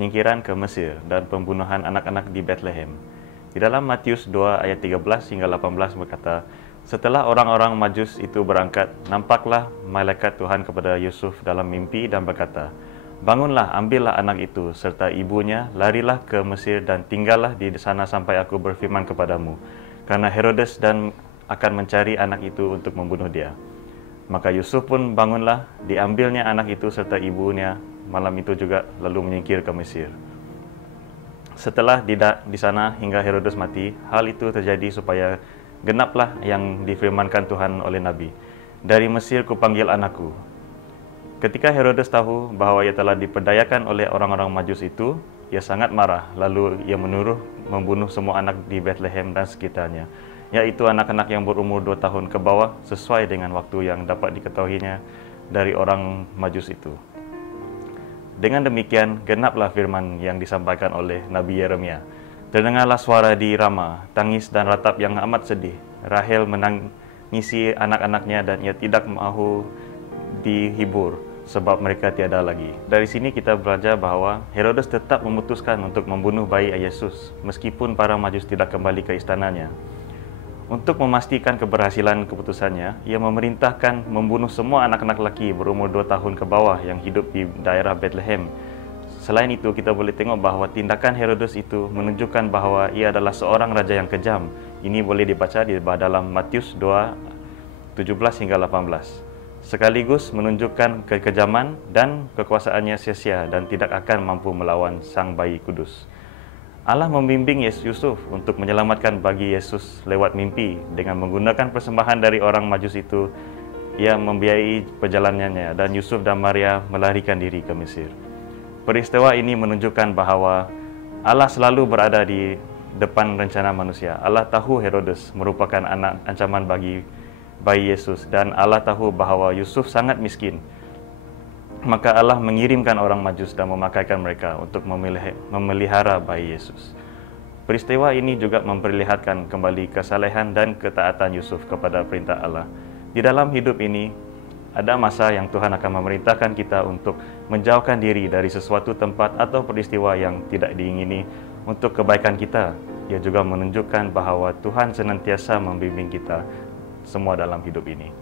penyingkiran ke Mesir dan pembunuhan anak-anak di Bethlehem. Di dalam Matius 2 ayat 13 hingga 18 berkata, setelah orang-orang Majus itu berangkat, nampaklah malaikat Tuhan kepada Yusuf dalam mimpi dan berkata, bangunlah, ambillah anak itu serta ibunya, larilah ke Mesir dan tinggallah di sana sampai aku berfirman kepadamu, karena Herodes dan akan mencari anak itu untuk membunuh dia. Maka Yusuf pun bangunlah, diambilnya anak itu serta ibunya malam itu juga, lalu menyingkir ke Mesir. Setelah di sana hingga Herodes mati, hal itu terjadi supaya genaplah yang difirmankan Tuhan oleh Nabi, dari Mesir kupanggil anakku. Ketika Herodes tahu bahwa ia telah diperdayakan oleh orang-orang Majus itu, ia sangat marah, lalu ia menyuruh membunuh semua anak di Bethlehem dan sekitarnya, yaitu anak-anak yang berumur 2 tahun ke bawah, sesuai dengan waktu yang dapat diketahuinya dari orang Majus itu. Dengan demikian, genaplah firman yang disampaikan oleh Nabi Yeremia. Terdengarlah suara di Rama, tangis dan ratap yang amat sedih. Rahel menangisi anak-anaknya dan ia tidak mahu dihibur, sebab mereka tiada lagi. Dari sini kita belajar bahwa Herodes tetap memutuskan untuk membunuh bayi Yesus, meskipun para Majus tidak kembali ke istananya. Untuk memastikan keberhasilan keputusannya, ia memerintahkan membunuh semua anak-anak lelaki berumur 2 tahun ke bawah yang hidup di daerah Bethlehem. Selain itu, kita boleh tengok bahwa tindakan Herodes itu menunjukkan bahwa ia adalah seorang raja yang kejam. Ini boleh dibaca di dalam Matius 2, 17 hingga 18. Sekaligus menunjukkan kekejaman dan kekuasaannya sia-sia dan tidak akan mampu melawan sang bayi kudus. Allah membimbing Yusuf untuk menyelamatkan bagi Yesus lewat mimpi. Dengan menggunakan persembahan dari orang Majus itu, ia membiayai perjalanannya dan Yusuf dan Maria melarikan diri ke Mesir. Peristiwa ini menunjukkan bahwa Allah selalu berada di depan rencana manusia. Allah tahu Herodes merupakan anak ancaman bagi bayi Yesus dan Allah tahu bahwa Yusuf sangat miskin. Maka Allah mengirimkan orang Majus dan memakaikan mereka untuk memelihara bayi Yesus. Peristiwa ini juga memperlihatkan kembali kesalehan dan ketaatan Yusuf kepada perintah Allah. Di dalam hidup ini, ada masa yang Tuhan akan memerintahkan kita untuk menjauhkan diri dari sesuatu tempat atau peristiwa yang tidak diingini untuk kebaikan kita. Ia juga menunjukkan bahwa Tuhan senantiasa membimbing kita semua dalam hidup ini.